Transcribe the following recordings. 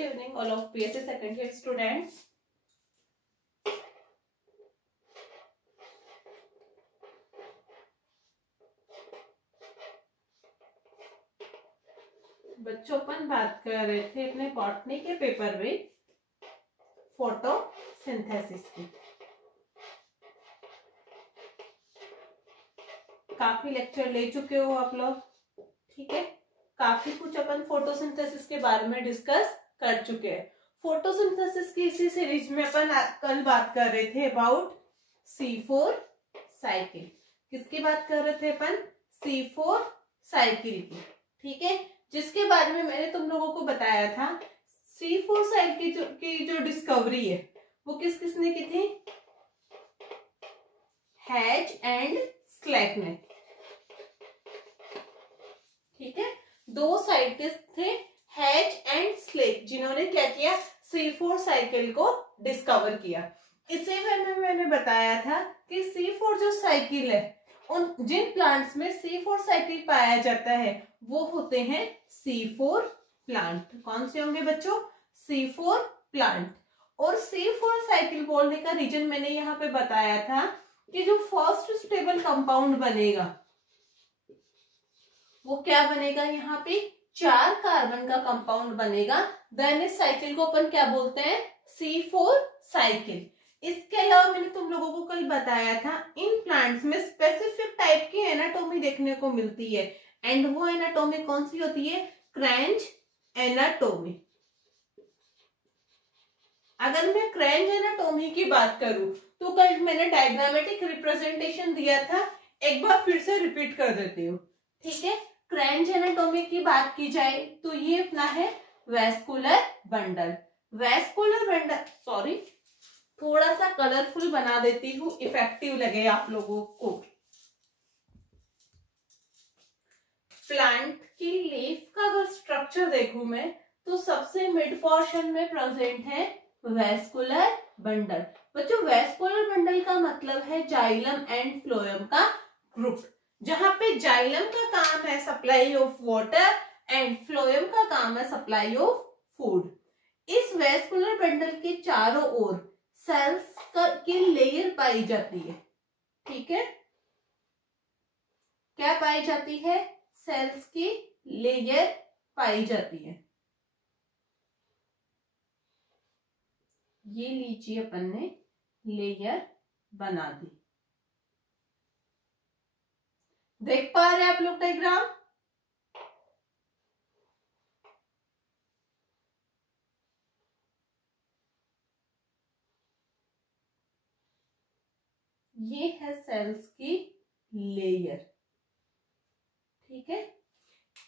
evening all of PSC second year students. बच्चों अपन बात कर रहे थे अपने बॉटनी के पेपर में फोटोसिंथेसिस की। काफी लेक्चर ले चुके हो आप लोग, ठीक है। काफी कुछ अपन फोटोसिंथेसिस के बारे में डिस्कस कर चुके हैं। फोटोसिंथेसिस की इसी सीरीज में अपन कल बात कर रहे थे अबाउट C4 साइकिल। किसकी बात कर रहे थे अपन? C4 साइकिल की, ठीक है। जिसके बारे में मैंने तुम लोगों को बताया था C4 साइकिल की जो डिस्कवरी है वो किसने की थी? हैच एंड स्लेक ने, ठीक है। दो साइंटिस्ट थे हैच एंड स्लेक जिन्होंने क्या किया? C4 साइकिल को डिस्कवर किया। इसी में मैंने बताया था कि C4 जो साइकिल है उन जिन प्लांट्स में C4 साइकिल पाया जाता है वो होते हैं C4 प्लांट। कौन से होंगे बच्चों? C4 plant. और C4 साइकिल बोलने का रीजन मैंने यहाँ पे बताया था कि जो फर्स्ट स्टेबल कंपाउंड बनेगा वो क्या बनेगा? यहाँ पे 4 कार्बन का कंपाउंड बनेगा। देन इस साइकिल को अपन क्या बोलते हैं? C4 cycle. इसके अलावा मैंने तुम लोगों को कल बताया था इन प्लांट्स में स्पेसिफिक टाइप की एनाटॉमी देखने को मिलती है एंड वो एनाटॉमी कौन सी होती है? क्रेंच एनाटॉमी। अगर मैं क्रेंच एनाटॉमी की बात करूं तो कल मैंने डायग्रामेटिक रिप्रेजेंटेशन दिया था, एक बार फिर से रिपीट कर देती हूँ, ठीक है। क्रेंच एनाटॉमी की बात की जाए तो ये अपना है vascular bundle. Vascular bundle, sorry थोड़ा सा कलरफुल बना देती हूँ, इफेक्टिव लगे आप लोगों को। प्लांट की लीफ का अगर स्ट्रक्चर देखूं मैं तो सबसे मिड पोर्शन में प्रेजेंट है वेस्कुलर बंडल। बच्चों वेस्कुलर बंडल का मतलब है जाइलम एंड फ्लोएम का ग्रुप, जहां पे जाइलम का काम है supply of water and phloem का काम है सप्लाई ऑफ फूड। इस वेस्कुलर बंडल के चारों ओर सेल्स की लेयर पाई जाती है, ठीक है। क्या पाई जाती है? सेल्स की लेयर पाई जाती है। ये लीजिए अपन ने लेयर बना दी। देख पा रहे हैं आप लोग डायग्राम? ये है सेल्स की लेयर, ठीक है।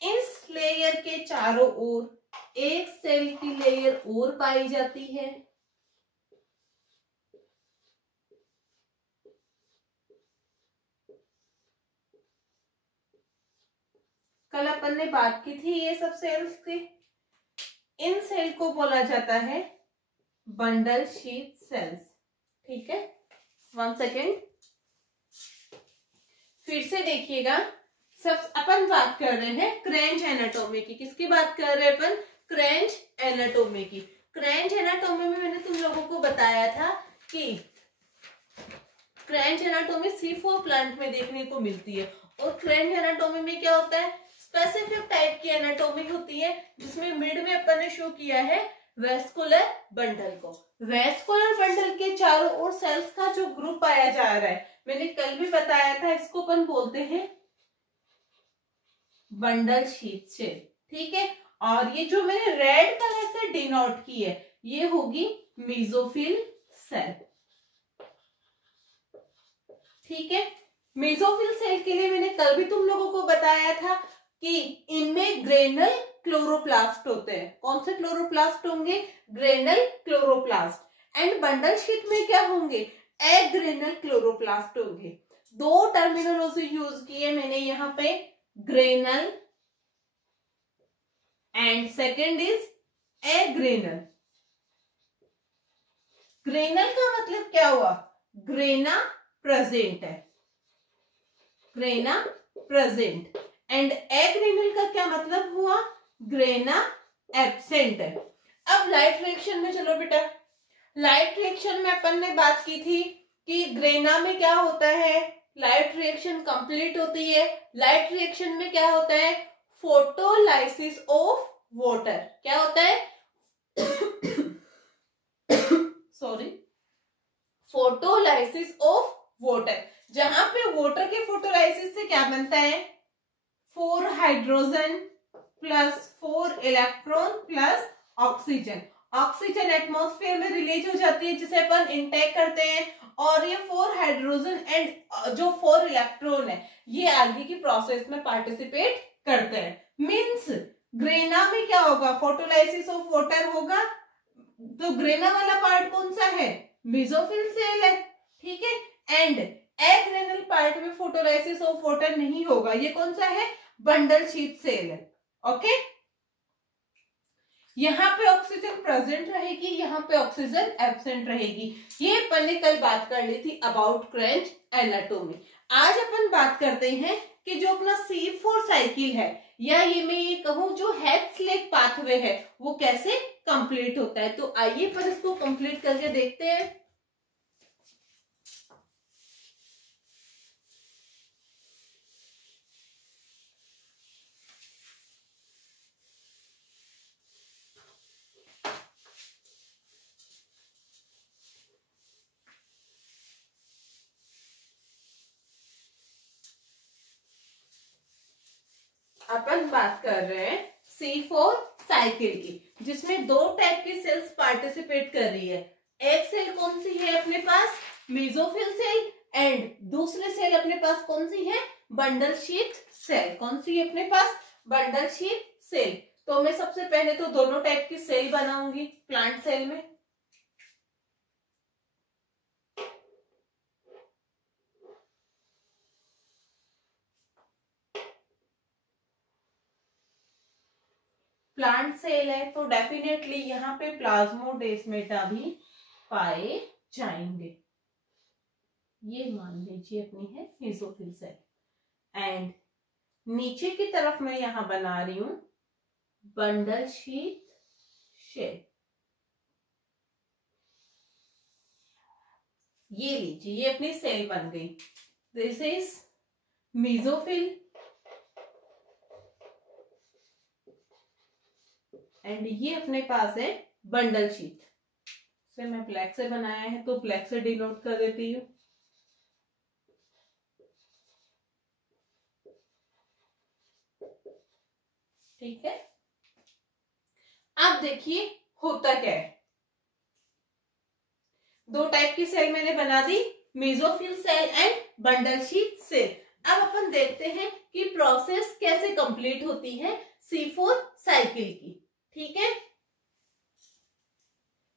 इस लेयर के चारों ओर एक सेल की लेयर और पाई जाती है। कल अपन ने बात की थी ये सब सेल्स की। इन सेल को बोला जाता है बंडल शीथ सेल्स, ठीक है। 1 सेकेंड, फिर से देखिएगा। सब अपन बात कर रहे हैं क्रेंच एनाटॉमी की। किसकी बात कर रहे हैं अपन? क्रेंच एनाटॉमी की। क्रेंच एनाटॉमी में मैंने तुम लोगों को बताया था कि क्रेंच एनाटॉमी C4 प्लांट में देखने को मिलती है। और क्रेंच एनाटॉमी में क्या होता है? स्पेसिफिक टाइप की एनाटॉमी होती है जिसमें मिड में अपन ने शो किया है वेस्कुलर बंडल को। वेस्कुलर बंडल के चारों ओर सेल्स का जो ग्रुप पाया जा रहा है मैंने कल भी बताया था, इसको अपन बोलते हैं बंडल शीथ सेल, ठीक है। और ये जो मैंने रेड कलर से डिनोट की है ये होगी मेसोफिल सेल, ठीक है। मेसोफिल सेल के लिए मैंने कल भी तुम लोगों को बताया था कि इनमें ग्रेनल क्लोरोप्लास्ट होते हैं। कौन से क्लोरोप्लास्ट होंगे? Granal chloroplast. And bundle sheath में क्या होंगे? एग्रेनल क्लोरोप्लास्ट होंगे। दो टर्मिनोलॉजी यूज की है मैंने यहाँ पे, granal and second is agranal. Granal का मतलब क्या हुआ? ग्रेना प्रेजेंट है, ग्रेना प्रेजेंट। एंड एग्रेनल का क्या मतलब हुआ? ग्रेना एब्सेंट है। अब लाइट रिएक्शन में चलो बेटा। लाइट रिएक्शन में अपन ने बात की थी कि ग्रेना में क्या होता है, लाइट रिएक्शन कंप्लीट होती है। लाइट रिएक्शन में क्या होता है, फोटोलाइसिस ऑफ वाटर। क्या होता है सॉरी, फोटोलाइसिस ऑफ वाटर, जहां पे वाटर के फोटोलाइसिस से क्या बनता है, 4 hydrogen plus 4 electron plus oxygen. Oxygen atmosphere में रिलीज हो जाती है जिसे अपन इनटेक करते हैं, और ये 4 हाइड्रोजन एंड जो 4 इलेक्ट्रॉन है ये आगे की प्रोसेस में पार्टिसिपेट करते हैं। मींस ग्रेना में क्या होगा, फोटोलाइसिस ऑफ वाटर होगा। तो ग्रेना वाला पार्ट कौन सा है, मेसोफिल सेल है, ठीक है। एंड एग्रेनल पार्ट में फोटोलाइसिस ऑफ वाटर नहीं होगा, ये कौन सा है, बंडल शीथ सेल है। ओके, यहाँ पे ऑक्सीजन प्रेजेंट रहेगी, यहाँ पे ऑक्सीजन एब्सेंट रहेगी। ये अपन ने कल बात कर ली थी अबाउट क्रेंच एनाटोमी। आज अपन बात करते हैं कि जो अपना C4 साइकिल है, या ये मैं ये कहूं जो हेच स्लेक पाथवे है, वो कैसे कंप्लीट होता है। तो आइए पर इसको कंप्लीट करके देखते हैं। अपन बात कर रहे हैं C4 साइकिल की, जिसमें 2 टाइप की सेल्स पार्टिसिपेट कर रही है। एक सेल कौन सी है अपने पास, मेसोफिल सेल, एंड दूसरी सेल अपने पास कौन सी है, बंडल शीथ सेल। कौन सी है अपने पास, बंडल शीथ सेल। तो मैं सबसे पहले तो दोनों टाइप की सेल बनाऊंगी प्लांट सेल में। प्लांट सेल है तो डेफिनेटली यहाँ पे प्लाज्मोडेस्माटा भी पाए जाएंगे। ये मान लीजिए अपनी है मेसोफिल सेल। एंड नीचे की तरफ मैं यहां बना रही हूं बंडल शीथ सेल। ये लीजिए, ये अपनी सेल बन गई। दिस इज मेसोफिल एंड ये अपने पास है बंडल शीथ। से मैं ब्लैक से बनाया है तो ब्लैक से डिनोट कर देती हूँ। ठीक है, अब देखिए होता क्या है। 2 टाइप की सेल मैंने बना दी, mesophyll cell and bundle sheath cell. अब अपन देखते हैं कि प्रोसेस कैसे कंप्लीट होती है C4 साइकिल की। ठीक है,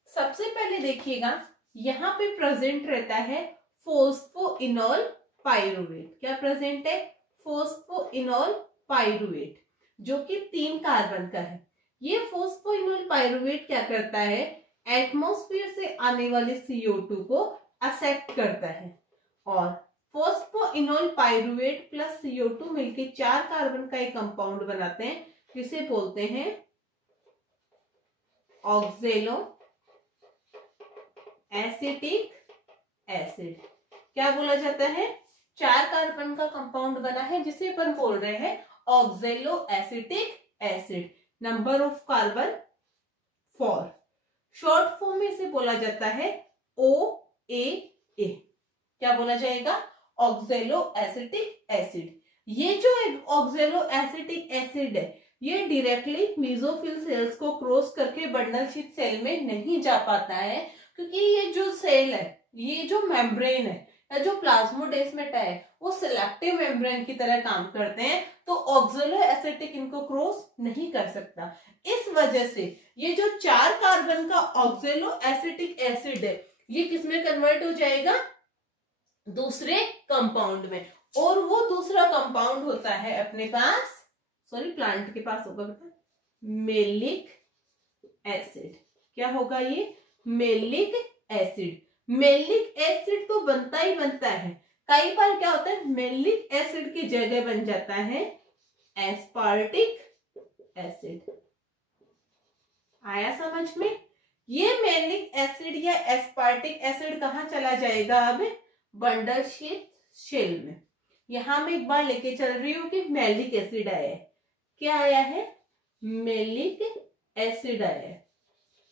सबसे पहले देखिएगा यहां पे प्रेजेंट रहता है फोस्फोइनोल पाइरुवेट। क्या प्रेजेंट है, फोस्फोइनोल पाइरुवेट, जो कि 3 कार्बन का है। ये फोस्फोइनोल पाइरुवेट क्या करता है, एटमॉस्फेयर से आने वाले CO2 को एक्सेप्ट करता है, और फोस्फोइनोल पाइरुवेट प्लस CO2 मिलके 4 कार्बन का एक कंपाउंड बनाते हैं, जिसे बोलते हैं ऑक्जेलो एसिटिक एसिड। क्या बोला जाता है, 4 कार्बन का कंपाउंड बना है जिसे अपन बोल रहे हैं ऑक्जेलो acetic acid. Number of carbon 4। Short form में इसे बोला जाता है OAA। क्या बोला जाएगा, ऑक्जेलो एसिटिक एसिड। ये जो ऑक्जेलो एसिटिक एसिड है ये डायरेक्टली मेसोफिल सेल्स को क्रॉस करके बंडल शीथ सेल में नहीं जा पाता है, क्योंकि ये जो सेल है, ये जो मेम्ब्रेन है या जो प्लाज्मोडेस्माटा है वो सिलेक्टिव मेम्ब्रेन की तरह काम करते हैं, तो ऑक्जेलो एसिटिक इनको क्रॉस नहीं कर सकता। इस वजह से ये जो 4 कार्बन का ऑक्जेलो एसिटिक एसिड है ये किसमें कन्वर्ट हो जाएगा, दूसरे कंपाउंड में। और वो दूसरा कंपाउंड होता है अपने पास, सॉरी प्लांट के पास होगा बेटा, मेलिक एसिड। क्या होगा ये, मेलिक एसिड। मेलिक एसिड तो बनता ही बनता है, कई बार क्या होता है मेलिक एसिड की जगह बन जाता है एस्पार्टिक एसिड। आया समझ में? ये मैलिक एसिड या एस्पार्टिक एसिड कहाँ चला जाएगा? अब बंडल शीट शेल में। यहां मैं एक बार लेके चल रही हूँ कि मैलिक एसिड आया है। क्या आया है? मैलिक एसिड आया है।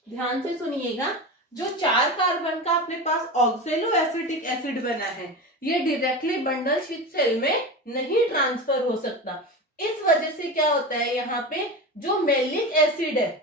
ध्यान से सुनिएगा, जो 4 कार्बन का अपने पास ऑक्सेलो एसिटिक एसिड बना है, ये डायरेक्टली बंडल शीट सेल में नहीं ट्रांसफर हो सकता। इस वजह से क्या होता है, यहाँ पे जो मैलिक एसिड है,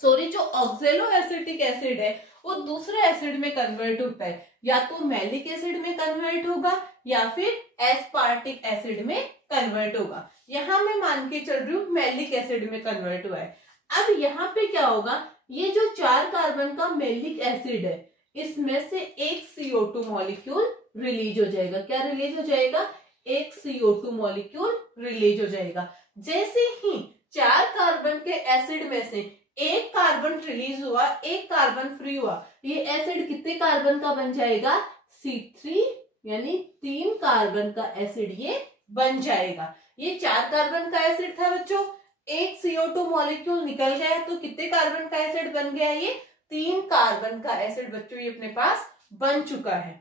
सॉरी जो ऑक्सेलो एसिटिक एसिड है, वो दूसरे एसिड में कन्वर्ट होता है। या तो मैलिक एसिड में कन्वर्ट होगा या फिर एस्पार्टिक एसिड में कन्वर्ट होगा। यहां मैं मान के चल रही हूँ मैलिक एसिड में कन्वर्ट हुआ है। अब यहाँ पे क्या होगा, ये जो 4 कार्बन का मैलिक एसिड है, इसमें से एक CO2 मॉलिक्यूल रिलीज हो जाएगा। क्या रिलीज हो जाएगा? एक CO2 मॉलिक्यूल रिलीज हो जाएगा। जैसे ही 4 कार्बन के एसिड में से एक कार्बन रिलीज हुआ, एक कार्बन फ्री हुआ, ये एसिड कितने कार्बन का बन जाएगा? C3, यानी 3 कार्बन का एसिड ये बन जाएगा। ये 4 कार्बन का एसिड था बच्चों, एक CO2 मॉलिक्यूल निकल गया तो कितने कार्बन का एसिड बन गया? ये 3 कार्बन का एसिड बच्चों ये अपने पास बन चुका है।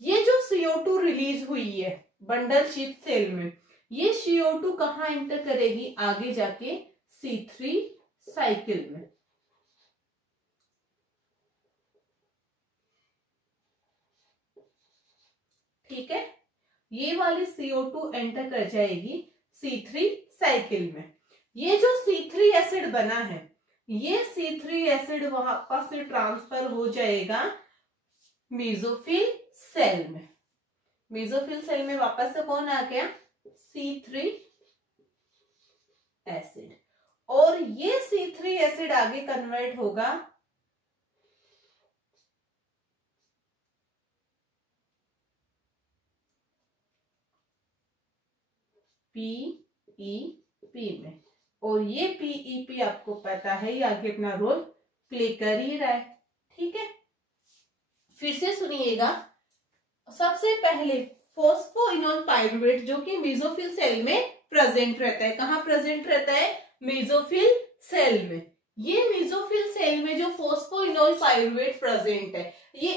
ये जो CO2 रिलीज हुई है बंडल शीट सेल में, ये CO2 कहाँ एंटर करेगी? आगे जाके C3 साइकिल में। ठीक है, ये वाली CO2 एंटर कर जाएगी C3 साइकिल में। ये जो C3 एसिड बना है, ये C3 एसिड वहां से ट्रांसफर हो जाएगा मेसोफिल सेल में। मेसोफिल सेल में वापस से कौन आ गया? C3 acid. और ये C3 एसिड आगे कन्वर्ट होगा PEP में। और ये PEP आपको पता है ये आगे अपना रोल प्ले कर ही रहा है। ठीक है, फिर से सुनिएगा। सबसे पहले फॉस्फोइनोल पाइरुवेट जो कि मेसोफिल सेल में प्रेजेंट रहता है। कहाँ प्रेजेंट रहता है? मेसोफिल सेल में। ये मेसोफिल सेल में जो फॉस्फोइनोल पाइरुवेट प्रेजेंट है, ये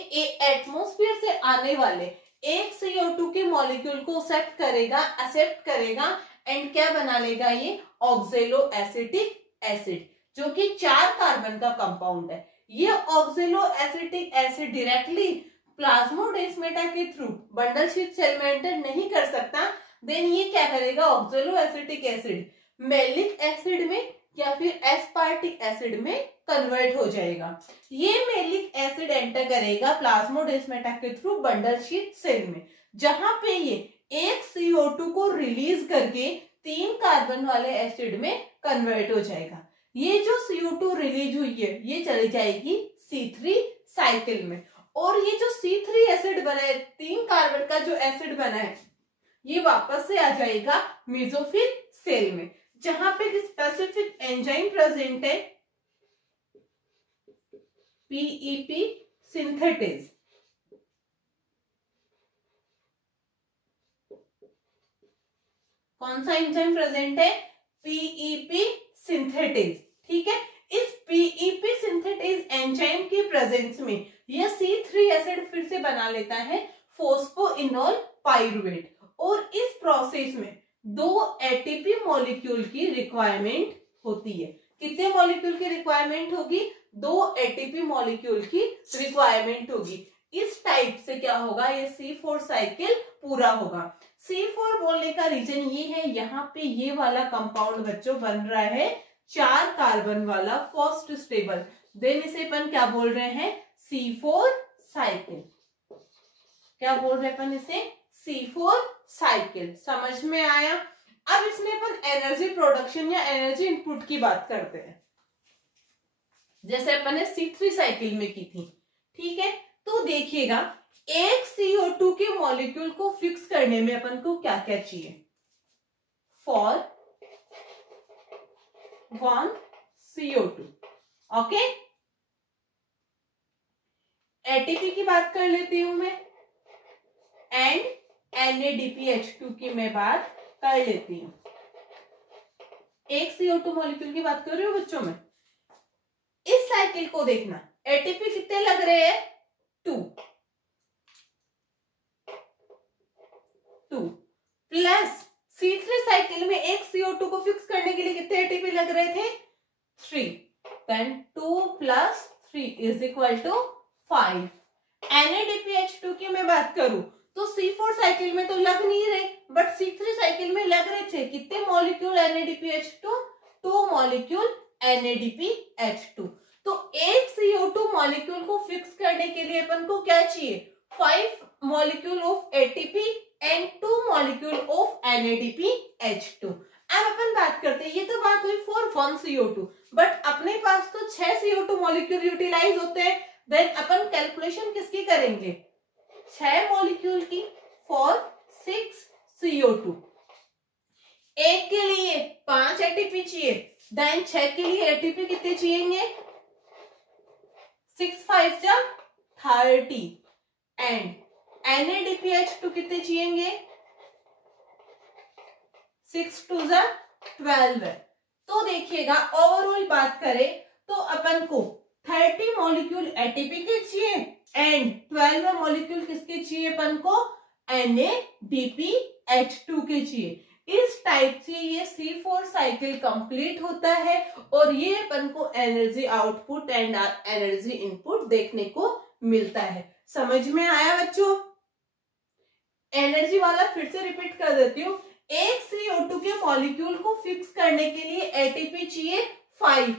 एटमॉस्फेयर से आने वाले एक CO2 के मॉलिक्यूल को एक्सेप्ट करेगा एंड क्या बना लेगा? ये ऑक्सेलो एसिटिक एसिड, जो कि 4 कार्बन का कंपाउंड है। ये ऑक्सेलो एसिटिक एसिड डायरेक्टली प्लाज्मोडेस्माटा के थ्रू बंडल शीट सेल में एंटर नहीं कर सकता। देन ये क्या करेगा? ऑक्सेलो एसिटिक एसिड मैलिक एसिड में या फिर एस्पार्टिक एसिड में कन्वर्ट हो जाएगा। ये मैलिक एसिड एंटर करेगा प्लाज्मोडेस्माटा के थ्रू बंडल शीट सेल में, जहां पे ये एक CO2 को रिलीज करके 3 कार्बन वाले एसिड में कन्वर्ट हो जाएगा। ये जो CO2 रिलीज हुई है, ये चली जाएगी C3 साइकिल में। और ये जो C3 एसिड बना है, 3 कार्बन का जो एसिड बना है, ये वापस से आ जाएगा मेसोफिल सेल में, जहां पे स्पेसिफिक एंजाइम प्रेजेंट है PEP सिंथेटेज। कौन सा एंजाइम प्रेजेंट है? PEP synthetase. ठीक है, इस PEP सिंथेटेज एंजाइम के प्रेजेंस में यह C3 एसिड फिर से बना लेता है फॉस्फोइनोल पाइरुवेट। और इस प्रोसेस में 2 ATP मॉलिक्यूल की रिक्वायरमेंट होती है। कितने मॉलिक्यूल की रिक्वायरमेंट होगी? 2 ATP मॉलिक्यूल की रिक्वायरमेंट होगी। इस टाइप से क्या होगा? ये C4 साइकिल पूरा होगा। C4 बोलने का रीजन ये है, यहाँ पे ये वाला कंपाउंड बच्चों बन रहा है 4 कार्बन वाला फर्स्ट स्टेबल। देन इसे अपन क्या बोल रहे हैं? C4 cycle. क्या बोल रहे हैं अपन इसे? C4 cycle. समझ में आया? अब इसमें अपन एनर्जी प्रोडक्शन या एनर्जी इनपुट की बात करते हैं, जैसे अपन ने C3 साइकिल में की थी। ठीक है, तो देखिएगा एक CO2 के मॉलिक्यूल को फिक्स करने में अपन को क्या क्या चाहिए? For 1 CO2। ओके, ATP की बात कर लेती हूं मैं एंड NADPH2 की मैं बात कर लेती हूं। एक CO2 मॉलिक्यूल की बात कर रही हूँ बच्चों में। साइकिल को देखना, एटीपी कितने लग रहे हैं, 2 प्लस C3 साइकिल में एक CO2 को फिक्स करने के लिए कितने एटीपी लग रहे थे, 3, देन 2 + 3 = 5। NADPH2 की मैं बात करूं तो C4 साइकिल में तो लग नहीं रहे, बट C3 साइकिल में लग रहे थे। कितने मॉलिक्यूल NADPH2, 2 मॉलिक्यूल NADPH2। तो एक CO2 मॉलिक्यूल को फिक्स करने के लिए अपन को क्या चाहिए, 5 molecule of ATP and 2 molecule of NADPH2। अब अपन बात करते हैं, ये तो बात हुई फॉर 1 CO2, बट अपने पास तो 6 CO2 मॉलिक्यूल यूटिलाइज होते हैं। देन अपन कैलकुलेशन किसकी करेंगे, 6 मॉलिक्यूल की फॉर 6 CO2। एक के लिए 5 ATP चाहिए, देन 6 के लिए ATP कितने चाहिए, 6 × 5 = 30 एंड NADPH2 कितने चाहिए, 6 × 2 = 12। तो देखिएगा ओवरऑल बात करें तो अपन को 30 मॉलिक्यूल ATP के चाहिए एंड 12 मॉलिक्यूल किसके चाहिए अपन को, NADPH2 के चाहिए। इस टाइप से ये C4 साइकिल कंप्लीट होता है और ये अपन को energy output and energy input देखने को मिलता है। समझ में आया बच्चों? एनर्जी वाला फिर से रिपीट कर देती हूँ। एक CO2 के मॉलिक्यूल को फिक्स करने के लिए ATP चाहिए 5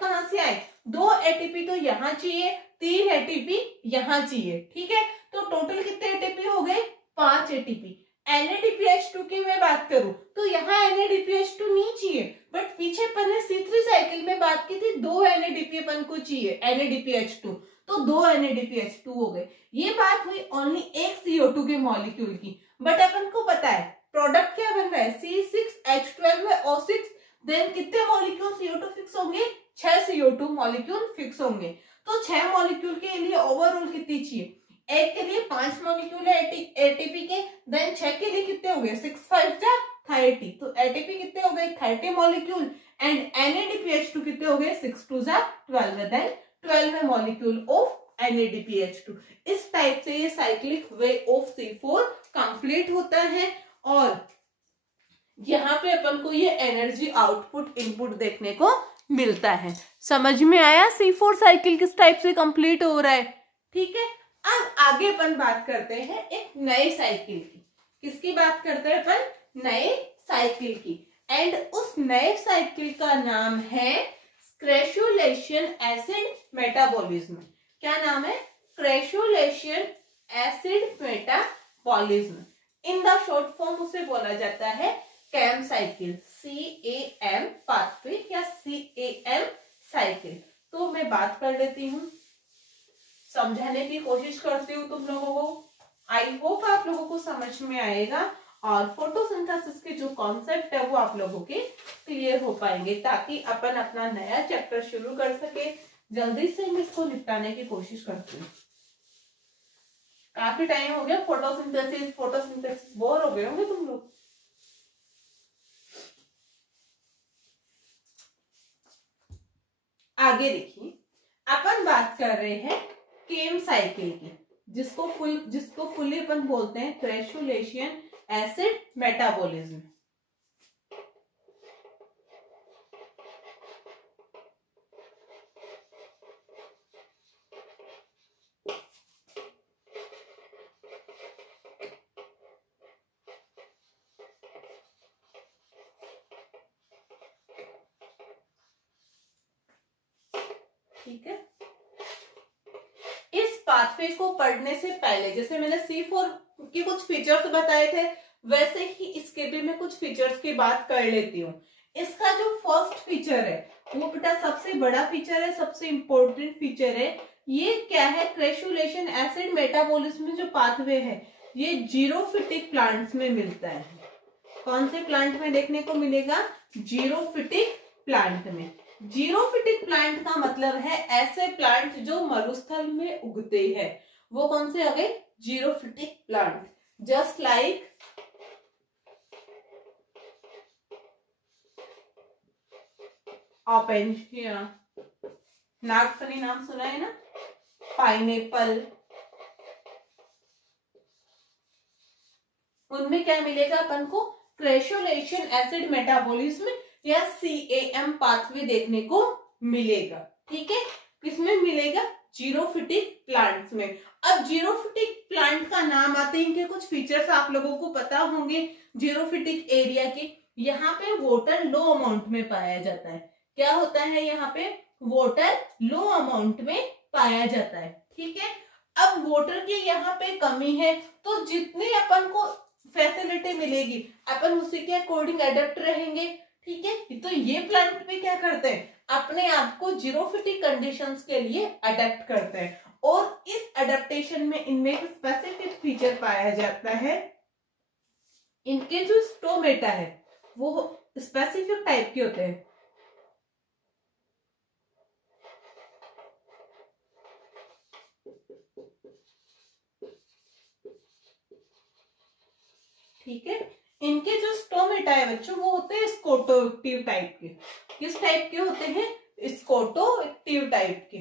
कहां से आए, 2 ATP तो यहाँ चाहिए, 3 ATP यहाँ चाहिए, ठीक है। तो टोटल कितने ATP हो गए, 5 ATP। NADPH2 की मैं बात करूं तो यहाँ NADPH2 नहीं चाहिए, बट पीछे अपन ने C3 साइकिल में बात की थी 2 NADP अपन को चाहिए, NADPH2, तो 2 NADPH2 हो गए। ये बात हुई ओनली एक CO2 के मॉलिक्यूल की, बट अपन को पता है प्रोडक्ट क्या बन रहा है, C6H12O6। देन कितने मॉलिक्यूल CO2 फिक्स होंगे, 6 CO2 मॉलिक्यूल फिक्स होंगे। तो 6 मॉलिक्यूल के लिए ओवरऑल कितनी चाहिए, एक के लिए 5 मॉलिक्यूल है ATP के, देन 6 के लिए कितने हो गए, 6 × 5 = 30। तो ATP कितने हो गए, 30 मॉलिक्यूल एंड NADPH2 कितने हो गए, 6 × 2 = 12, देन 12 मॉलिक्यूल ऑफ NADPH2। इस टाइप से ये cyclic way of C4 complete होता है और यहाँ पे अपन को ये एनर्जी आउटपुट इनपुट देखने को मिलता है। समझ में आया C4 साइकिल किस टाइप से कंप्लीट हो रहा है, ठीक है। अब आगे अपन बात करते हैं एक नए साइकिल की। किसकी बात करते हैं अपन, नए साइकिल की। एंड उस नए साइकिल का नाम है क्रेशुलेशन एसिड मेटाबॉलिज्म। क्या नाम है, crassulacean acid metabolism. In the short form उसे बोला जाता है कैम साइकिल, CAM पाथवे या CAM साइकिल। तो मैं बात कर लेती हूँ, समझाने की कोशिश करती हूँ तुम लोगों को। आई होप आप लोगों को समझ में आएगा और फोटोसिंथेसिस के जो कॉन्सेप्ट है वो आप लोगों के क्लियर हो पाएंगे, ताकि अपन अपना नया चैप्टर शुरू कर सके। जल्दी से मैं इसको निपटाने की कोशिश करती हूँ। काफी टाइम हो गया फोटोसिंथेसिस बोर हो गए होंगे तुम लोग। आगे देखिए, अपन बात कर रहे हैं केम साइकिल की, जिसको फुली अपन बोलते हैं क्रेशुलेशन एसिड मेटाबॉलिज्म। ठीक है, इस पाथवे को पढ़ने से पहले जैसे मैंने C4 के कुछ फीचर्स बताए थे, वैसे ही इसके भी मैं कुछ फीचर्स की बात कर लेती हूँ। इसका जो फर्स्ट फीचर है वो बेटा सबसे बड़ा फीचर है, सबसे इंपॉर्टेंट फीचर है। ये क्या है, क्रेशुलेशन एसिड मेटाबॉलिज्म जो पाथवे है ये जीरोफिटिक प्लांट्स में मिलता है। कौन से प्लांट में देखने को मिलेगा, जीरोफिटिक प्लांट में। जीरोफिटिक प्लांट का मतलब है ऐसे प्लांट जो मरुस्थल में उगते हैं, वो कौन से आ गए, जीरोफिटिक प्लांट। जस्ट लाइक ओपेंशिया, नागफनी नाम सुना है ना, पाइनएप्पल, उनमें क्या मिलेगा अपन को, क्रेशोलेशन एसिड मेटाबॉलिज्म या CAM पाथवे देखने को मिलेगा। ठीक है, किसमें मिलेगा, जीरोफिटिक प्लांट्स में। अब जीरोफिटिक प्लांट का नाम आते हैं, इनके कुछ फीचर्स आप लोगों को पता होंगे जीरोफिटिक एरिया के। यहाँ पे वाटर लो अमाउंट में पाया जाता है। क्या होता है, यहाँ पे वाटर लो अमाउंट में पाया जाता है। ठीक है, अब वाटर की यहाँ पे कमी है, तो जितने अपन को फैसिलिटी मिलेगी अपन उसी के अकॉर्डिंग एडेप्ट रहेंगे। ठीक है, तो ये प्लांट भी क्या करते हैं, अपने आप को जीरोफिटिक कंडीशंस के लिए अडेप्ट करते हैं। और इस अडेप्टेशन में इनमें एक स्पेसिफिक फीचर पाया जाता है, इनके जो स्टोमेटा है वो स्पेसिफिक टाइप के होते हैं। ठीक है, इनके जो स्टोमेटा है बच्चों वो होते हैं स्कोटोएक्टिव टाइप के। किस टाइप के होते हैं, स्कोटोएक्टिव टाइप के।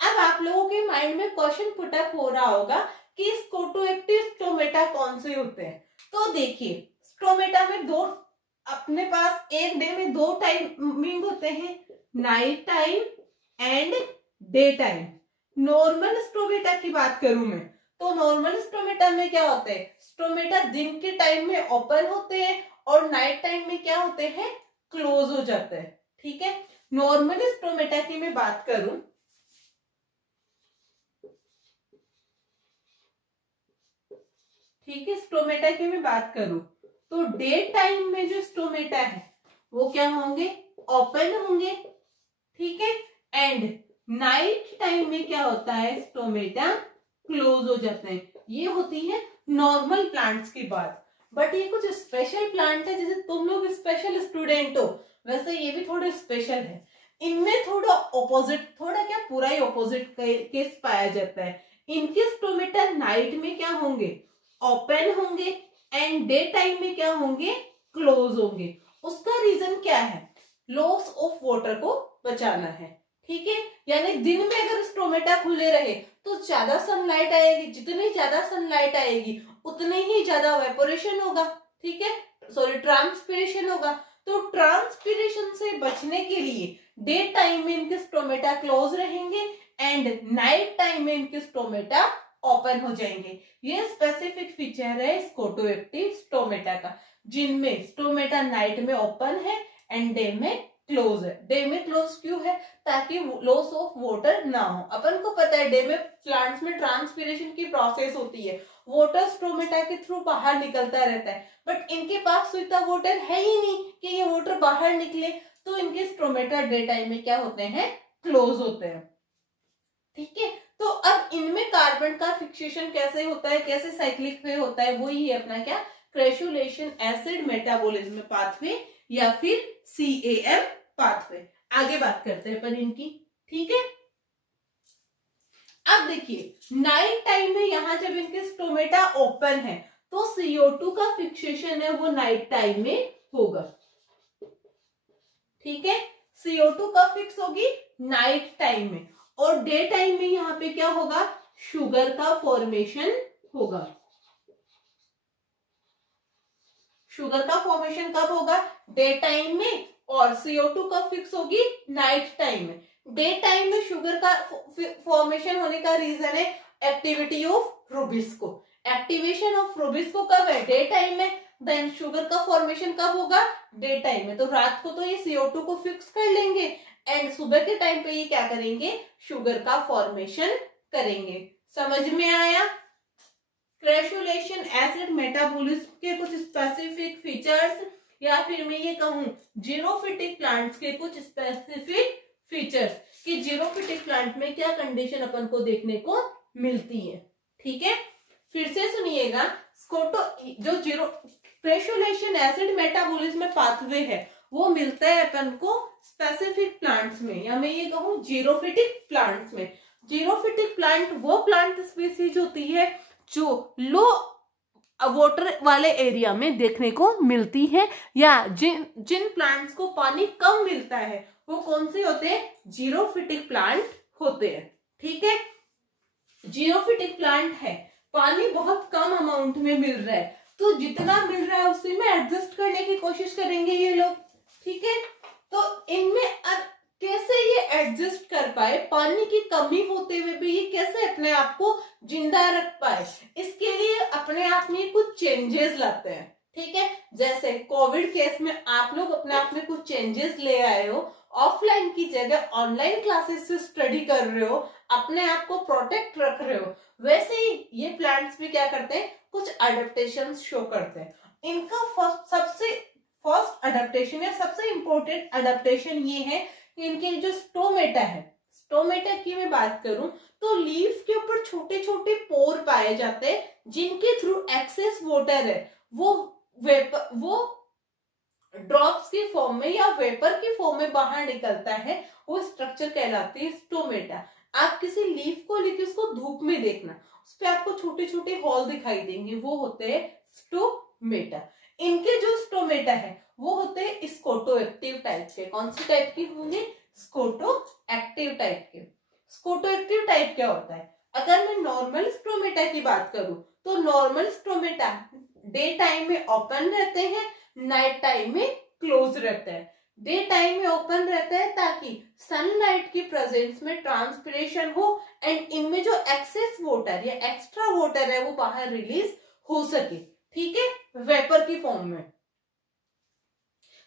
अब आप लोगों के माइंड में क्वेश्चन पुट अप हो रहा होगा कि स्कोटोएक्टिव स्टोमेटा कौन से होते हैं। तो देखिए, स्टोमेटा में दो, अपने पास एक डे में दो टाइमिंग होते हैं, night time and day time. Normal stomata की बात करूं मैं, तो नॉर्मल स्टोमेटा में क्या होते हैं, स्टोमेटा दिन के टाइम में ओपन होते हैं और नाइट टाइम में क्या होते हैं, क्लोज हो जाते हैं। ठीक है, नॉर्मल स्टोमेटा की मैं बात करूं, ठीक है, स्टोमेटा की मैं बात करूं तो डे टाइम में जो स्टोमेटा है वो क्या होंगे, ओपन होंगे। ठीक है, एंड नाइट टाइम में क्या होता है, स्टोमेटा क्लोज हो जाते हैं। ये होती है नॉर्मल प्लांट्स की बात। बट ये कुछ स्पेशल प्लांट है, जैसे तुम लोग स्पेशल स्टूडेंट हो वैसे ये भी थोड़े स्पेशल है। इनमें थोड़ा ऑपोजिट, थोड़ा क्या पूरा ही ऑपोजिट केस पाया जाता है। इनके स्टोमेटा नाइट में क्या होंगे, ओपन होंगे एंड डे टाइम में क्या होंगे, क्लोज होंगे। उसका रीजन क्या है, लॉस ऑफ वाटर को बचाना है। ठीक है, यानी दिन में अगर स्टोमेटा खुले रहे तो ज्यादा सनलाइट आएगी, जितनी ज्यादा सनलाइट आएगी उतनी ही ज्यादा वेपोरेशन होगा। ठीक है, सॉरी ट्रांसपिरेशन होगा। तो ट्रांसपिरेशन से बचने के लिए डे टाइम में इनके स्टोमेटा क्लोज रहेंगे एंड नाइट टाइम में इनके स्टोमेटा ओपन हो जाएंगे। ये स्पेसिफिक फीचर है स्कोटोएक्टिव स्टोमेटा का, जिनमें स्टोमेटा नाइट में ओपन है एंड डे में क्लोज है। डे में क्लोज क्यों है, ताकि लॉस ऑफ वाटर ना हो। अपन को पता है डे में प्लांट्स में ट्रांसपिरेशन की प्रोसेस होती है, वाटर स्टोमेटा के थ्रू बाहर निकलता रहता है। बट इनके पास इतना वाटर है ही नहीं कि ये वाटर बाहर निकले, तो इनके स्टोमेटा डे टाइम में क्या होते हैं, क्लोज होते हैं। ठीक है, तो अब इनमें कार्बन का फिक्सेशन कैसे होता है, कैसे साइक्लिक वे होता है, वही है अपना क्या, क्रेशुलेशन एसिड मेटाबॉलिज्म पाथवे या फिर CAM पाथवे। आगे बात करते हैं अपन इनकी। ठीक है, अब देखिए नाइट टाइम में यहां जब इनके स्टोमेटा ओपन है तो CO2 का फिक्सेशन है वो नाइट टाइम में होगा। ठीक है, CO2 का फिक्स होगी नाइट टाइम में, और डे टाइम में यहाँ पे क्या होगा, शुगर का फॉर्मेशन होगा। शुगर का फॉर्मेशन कब होगा, डे टाइम में, और CO2 का फिक्स होगी नाइट टाइम में। डे टाइम में शुगर का फॉर्मेशन होने का रीजन है activity of Rubisco. Activation of Rubisco कब है, डे टाइम में। देन शुगर का फॉर्मेशन कब होगा, डे टाइम में। तो रात को तो ये CO2 को फिक्स कर लेंगे एंड सुबह के टाइम पे ये क्या करेंगे, शुगर का फॉर्मेशन करेंगे। समझ में आया। क्रेशुलेशन एसिड मेटाबॉलिज्म के कुछ स्पेसिफिक फीचर्स, या फिर मैं ये कहूं जीरोफिटिक प्लांट्स के कुछ स्पेसिफिक फीचर्स कि जीरोफिटिक प्लांट में क्या कंडीशन अपन को देखने को मिलती है। ठीक है, फिर से सुनिएगा। जो जीरो क्रेशुलेशन एसिड मेटाबॉलिज्म पाथवे है वो मिलता है अपन को स्पेसिफिक प्लांट्स में, या मैं ये कहूं जीरोफिटिक प्लांट्स में। जीरोफिटिक प्लांट वो प्लांट स्पीसीज होती है जो लो वाटर वाले एरिया में देखने को मिलती है, या जिन प्लांट्स को पानी कम मिलता है वो कौन से होते हैं? जीरोफिटिक प्लांट होते हैं। ठीक है, जीरोफिटिक प्लांट है, पानी बहुत कम अमाउंट में मिल रहा है, तो जितना मिल रहा है उसी में एडजस्ट करने की कोशिश करेंगे ये लोग। ठीक है, तो इनमें अब कैसे ये एडजस्ट कर पाए, पानी की कमी होते हुए भी ये कैसे अपने आप को जिंदा रख पाए, इसके लिए अपने आप में कुछ चेंजेस लाते हैं। ठीक है, जैसे कोविड केस में आप लोग अपने आप में कुछ चेंजेस ले आए हो, ऑफलाइन की जगह ऑनलाइन क्लासेस से स्टडी कर रहे हो, अपने आप को प्रोटेक्ट रख रहे हो, वैसे ही ये प्लांट्स भी क्या करते हैं, कुछ अडेप्टेशन शो करते हैं। इनका सबसे फर्स्ट अडेप्टेशन या सबसे इंपॉर्टेंट अडेप्टेशन ये है कि इनके जो स्टोमेटा है, स्टोमेटा की मैं बात करूं तो लीफ के ऊपर छोटे छोटे पोर पाए जाते हैं जिनके थ्रू एक्सेस वाटर है वो ड्रॉप्स की फॉर्म में या वेपर की फॉर्म में बाहर निकलता है, वो स्ट्रक्चर कहलाती है स्टोमेटा। आप किसी लीफ को लेकर उसको धूप में देखना, उस पर आपको छोटे छोटे होल दिखाई देंगे, वो होते हैं स्टोमेटा। इनके जो स्टोमेटा है वो होते हैं स्कोटो एक्टिव टाइप के। कौन सी टाइप के होंगे? स्कोटो एक्टिव टाइप के। स्कोटो एक्टिव टाइप क्या होता है? अगर मैं नॉर्मल स्टोमेटा की बात करूं तो नॉर्मल स्टोमेटा डे टाइम में ओपन रहते हैं, नाइट टाइम में क्लोज रहते हैं। डे टाइम में ओपन रहता है ताकि सनलाइट की प्रेजेंस में ट्रांसपिरेशन हो एंड इनमें जो एक्सेस वाटर या एक्स्ट्रा वाटर है वो बाहर रिलीज हो सके। ठीक है, वेपर की फॉर्म में।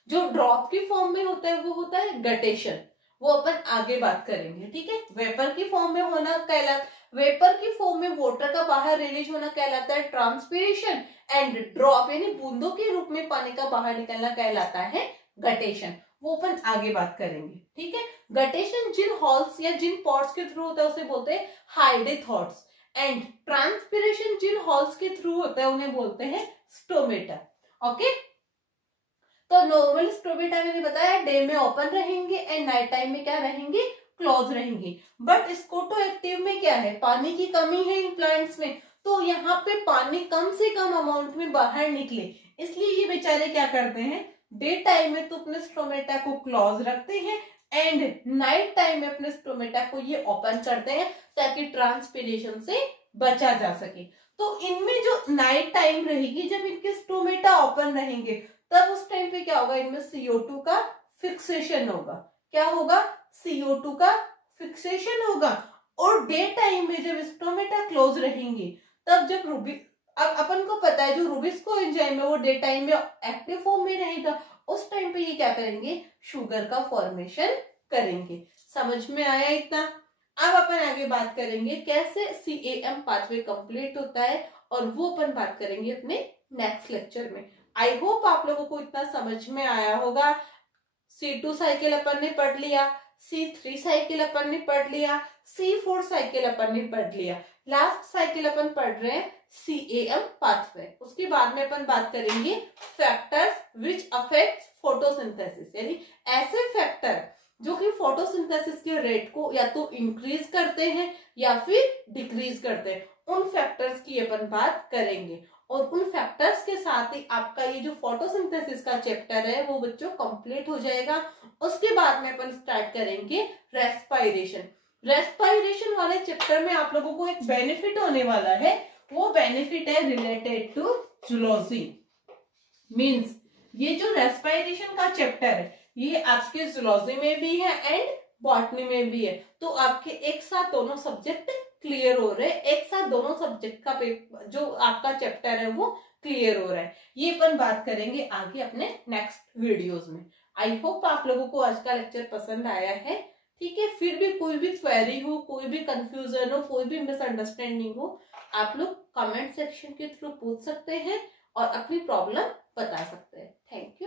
जो ड्रॉप की फॉर्म में होता है वो होता है गटेशन, वो अपन आगे बात करेंगे। ठीक है, वेपर की फॉर्म में होना कहलाता, वेपर की फॉर्म में वाटर का बाहर रिलीज होना कहलाता है ट्रांसपिरेशन, एंड ड्रॉप यानी बूंदों के रूप में पानी का बाहर निकलना कहलाता है गटेशन, वो अपन आगे बात करेंगे। ठीक है, गटेशन जिन हॉल्स या जिन पॉट्स के थ्रू होता है उसे बोलते हैं हाइडेथॉट्स, एंड ट्रांसपिरेशन जिन हॉल्स के थ्रू होता है उन्हें बोलते हैं स्टोमेटा। ओके, तो नॉर्मल स्टोमेटा मैंने बताया डे में ओपन रहेंगे एंड नाइट टाइम में क्या रहेंगे, क्लोज रहेंगे। बट स्कोटो एक्टिव में क्या है, पानी की कमी है इन प्लांट्स में, तो यहाँ पे पानी कम से कम अमाउंट में बाहर निकले, इसलिए ये बेचारे क्या करते हैं, डे टाइम में तो अपने स्टोमेटा को क्लोज रखते हैं एंड नाइट टाइम में अपने स्टोमेटा को ये ओपन करते हैं ताकि ट्रांसपिरेशन से बचा जा सके। तो इनमें जो नाइट टाइम रहेगी, जब इनके स्टोमेटा ओपन रहेंगे, तब उस टाइम पे क्या होगा, इनमें CO2 का फिक्सेशन होगा। क्या होगा? CO2 का फिक्सेशन होगा। और डे टाइम में जब स्टोमेटा क्लोज रहेंगे, तब जब अब अपन को पता है जो रूबिस्को एंजाइम है वो डे टाइम में एक्टिव फॉर्म में रहेगा, उस टाइम पे ये क्या करेंगे, शुगर का फॉर्मेशन करेंगे। समझ में आया इतना? अब अपन आगे बात करेंगे कैसे CAM पाथवे कंप्लीट होता है, और वो अपन बात करेंगे अपने नेक्स्ट लेक्चर में। आई होप आप लोगों को इतना समझ में आया होगा। C2 साइकिल अपन ने पढ़ लिया, C3 साइकिल अपन ने पढ़ लिया, C4 साइकिल अपन ने पढ़ लिया, लास्ट साइकिल अपन पढ़ रहे हैं CAM पाथवे। उसके बाद में अपन बात करेंगे फैक्टर्स विच अफेक्ट्स फोटोसिंथेसिस, यानी ऐसे फैक्टर जो कि फोटोसिंथेसिस के रेट को या तो इंक्रीज करते हैं या फिर डिक्रीज करते हैं, उन फैक्टर्स की अपन बात करेंगे। और उन फैक्टर्स के साथ ही आपका ये जो फोटोसिंथेसिस का चैप्टर है वो बच्चों कंप्लीट हो जाएगा। उसके बाद में अपन स्टार्ट करेंगे रेस्पायरेशन। रेस्पायरेशन वाले चैप्टर में आप लोगों को एक बेनिफिट होने वाला है, वो बेनिफिट है रिलेटेड टू जूलॉजी। मींस ये जो रेस्पायरेशन का चैप्टर है ये आपके जूलॉजी में भी है एंड बॉटनी में भी है, तो आपके एक साथ दोनों सब्जेक्ट क्लियर हो रहे हैं, एक साथ दोनों सब्जेक्ट का पेपर जो आपका चैप्टर है वो क्लियर हो रहा है। ये अपन बात करेंगे आगे अपने नेक्स्ट वीडियोस में। आई होप आप लोगों को आज का लेक्चर पसंद आया है। ठीक है, फिर भी कोई भी क्वेरी हो, कोई भी कंफ्यूजन हो, कोई भी मिसअंडरस्टैंडिंग हो, आप लोग कमेंट सेक्शन के थ्रू पूछ सकते हैं और अपनी प्रॉब्लम बता सकते हैं। Thank you.